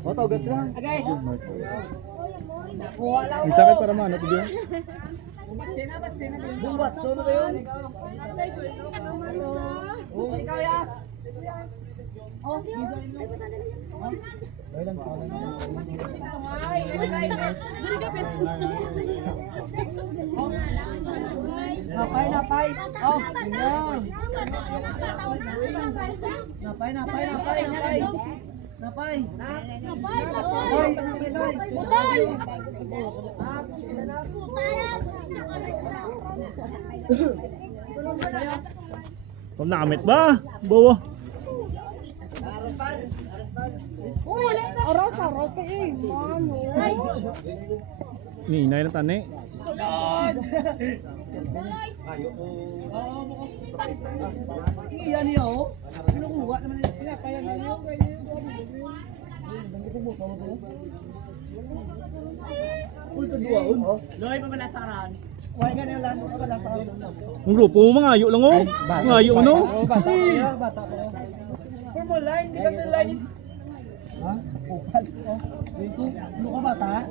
Foto gas lang. Okay. Ang sakit para mano to diyan. Bumbat, sunod na yun. Oh, ikaw ya. Oh, napay. Oh, ganyan. Napay. Putol! Pamnamit ba? Bawa. Aros ka eh. Mano. Ni inay na tani. Iyan niyo. Kinukuha naman nila. Kaya niyo. Loy pa malasaran. Why ka nila lang malasaran? Ang grupo mo mga ayo lang oh. Mga ayo ano? Bata pa. Formal line, di ba sa line is... Ha? Ano ka bata?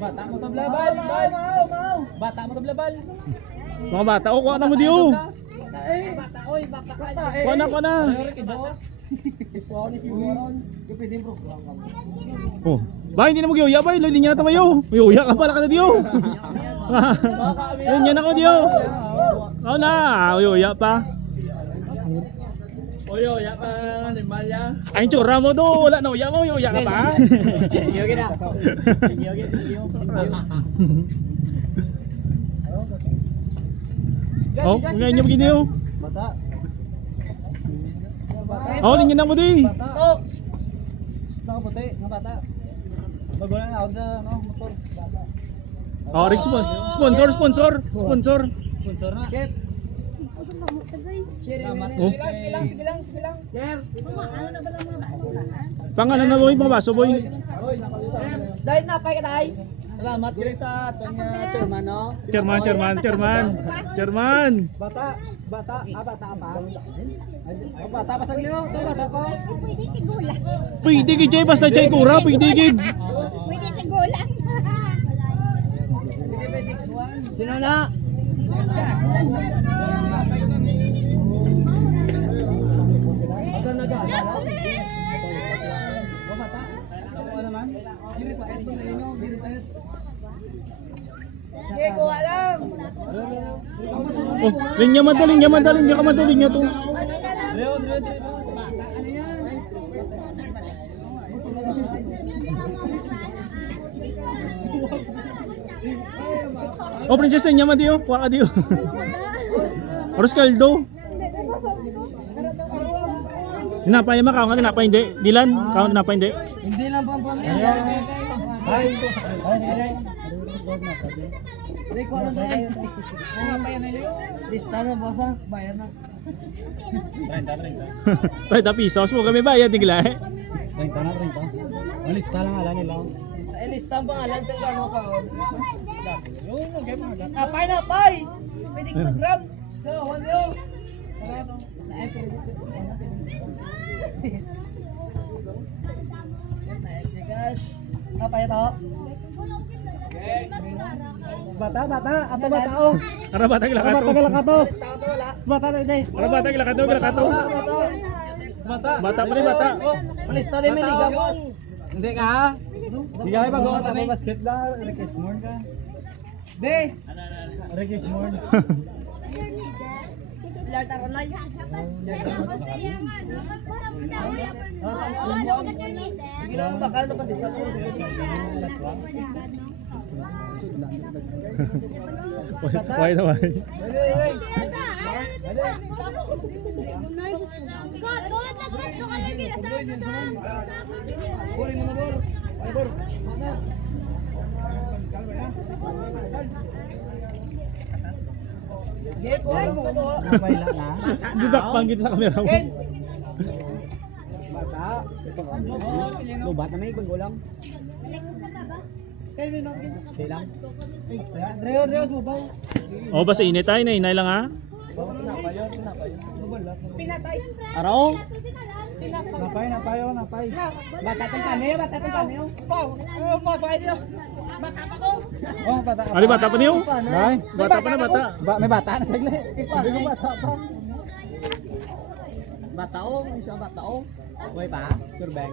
Bata mo tablabal. Bata mo tablabal. Mga bata oh, kuha na mo diyo. Bata, oy, bata. Kuha na. Oh, ba hindi na mo gyuya ba? Linya na tamayo. Gyuya ka pala ka na diyo. Linya na ko diyo. Oh na, gyuya pa. Oyo, ya pa limalya. Ay tsura mo do, wala na uya mo, gyuya ka pa. Yogi na. Oh, ngayon yung begini oh. Bata. Oh, linya na mo di. Oh. Stop puti, ng bata. Magulang ako sa motor. Bata. Oh, Rick sponsor. Sponsor na. Chef. Oh. Sige lang. Chef. Pangalan na boy, mga baso boy. Dahil napay ka tayo. Salamat din sa ating chairman, no? Chairman. Bata pa. Bata pa sa inyo, bata pa. Pwede tigulang. Pwede gid jay basta jay kura, pwede gid. Pwede tigulang. Sino na? Agad nag-aalala. Bata. Ako naman. Hindi pa ito na inyo, bilitas. Hindi ko alam. Oh, linya ka madaling niya to. Oh, princess linya man diyo, kuha ka diyo. Oras kaldo. Tinapay makaw nga tinapay hindi. Dilan, kaon tinapay hindi. Hindi lang po ang pamilya. Ay. Hindi ko ano tayo. Lista na bosa, bayad na. 30 pesos mo kami bayad nigla eh. 30 na. Lista lang ala nila. Lista ang pangalan sa gano ka. Napay. Pwede program. So, one yo. Apa ya to? Bata, ato bata oh. Ara bata gilakato. Bata na day. Ara bata gilakato. Bata pa rin bata. Lista din may liga mo. Hindi ka? Hindi ka mag-uot ako basket na. Request more ka. Be. Request more. Bilang taranay. Sige lang, bakal na pandisa ko. Why naman? Bori mo na bor. Ay bor. Get ko mo to. Wala na. Dudak panggit sa kamera mo. Bata. Lo bata may pag ulang. O ba sa init tayo na inay lang ha? Araw? Napay. Bata tong paniyo. Oh, bata. Ali bata pa niyo? Nay, Bata pa na bata. May bata na sagli. Hindi ko bata pa. Bataong, isa bataong. Hoy pa, turbang.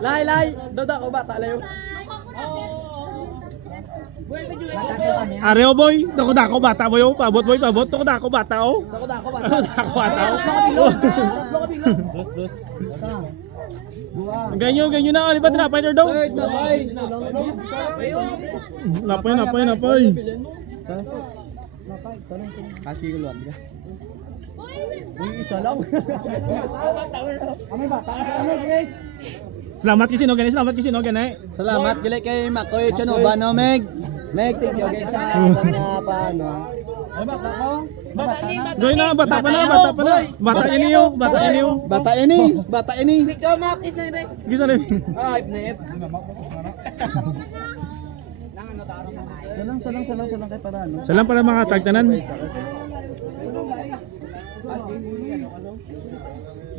Lay, dada ko bata layo. Bata ko paniyo. Areo boy, dako bata boy oh. Pabot boy, pabot. Dako bata oh. Dako bata. Dako bata oh. Tatlo ka bilog. Dos. Ganyo na ali ba tinapay daw? Third na bay. Napay. Kasi ko luwag ka. Uy, isa lang. Kami bata. Salamat kasi no ganay. Salamat gili kay Makoy Chanova no Meg. Meg, thank you guys sa mga paano. Ay bata ko. Gay na bata pa na. Bata ini. Bata ini. Ikaw, Mac, isa ni Bek. Gisa na. Ay, naip. Salang kay para ano. Salam para mga tagtanan.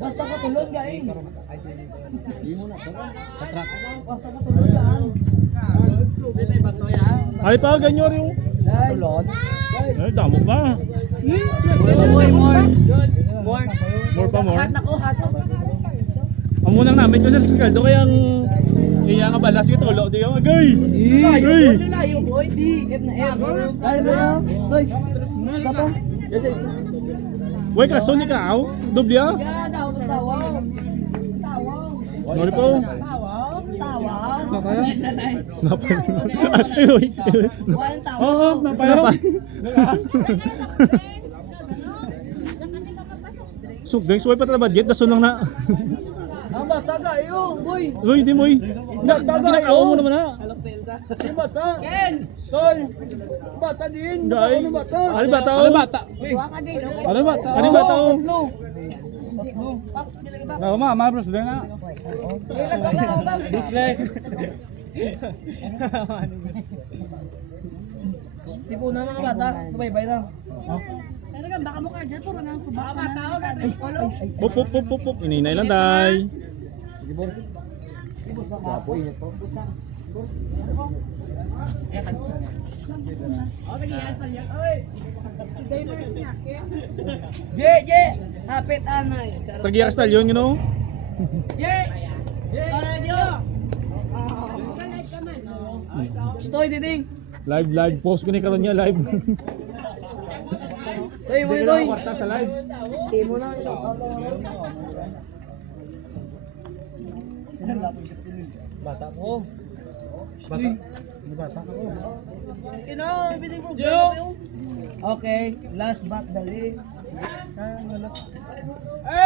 Basta ka tulog gaing. Di mo na katrak. Basta ka tulog gaan. Dili bato ya. Ali pa ganyo rin. Tulog. Ay damo pa. More. More pa more. Ako, hat. Ang munang namin ko sa kaldo kaya ang iya nga balas ko tulo di ka agay. Agay. Layo, boy. Di, F na F. Ay, hoy. Bata. Yes. Way kaso ni ka aw. Doble ah. Tawang. Nori po. Tawang. Napaya. Ay. Walang tawang. Oo, napaya. Sugdeng suway pa tra budget dason lang na. Ang bata gayo, boy. Uy, di mo eh. Ginakaw mo naman ha. Ang bata. Ken. Sol. Bata din. Dai. Ano bata? Ali bata oh. Huwag ka din, okay? Ano bata? Ano bata oh. Nah, mama bro sudah na. Dislike. Tipo na mga bata, bye-bye na. Talaga, baka mo ka dyan, puro nang subak ka na. Pop. Ininay lang day. Sige bor. Baboy na to. Je, hapit anay. Tagiya ka stalyon, you know? Stoy diding. Live post ko ni karon niya live. Toy mo toy. Kwarta sa live. Timo na. Bata ko. Bata ko. Ino, binig mo. Okay, last but the least.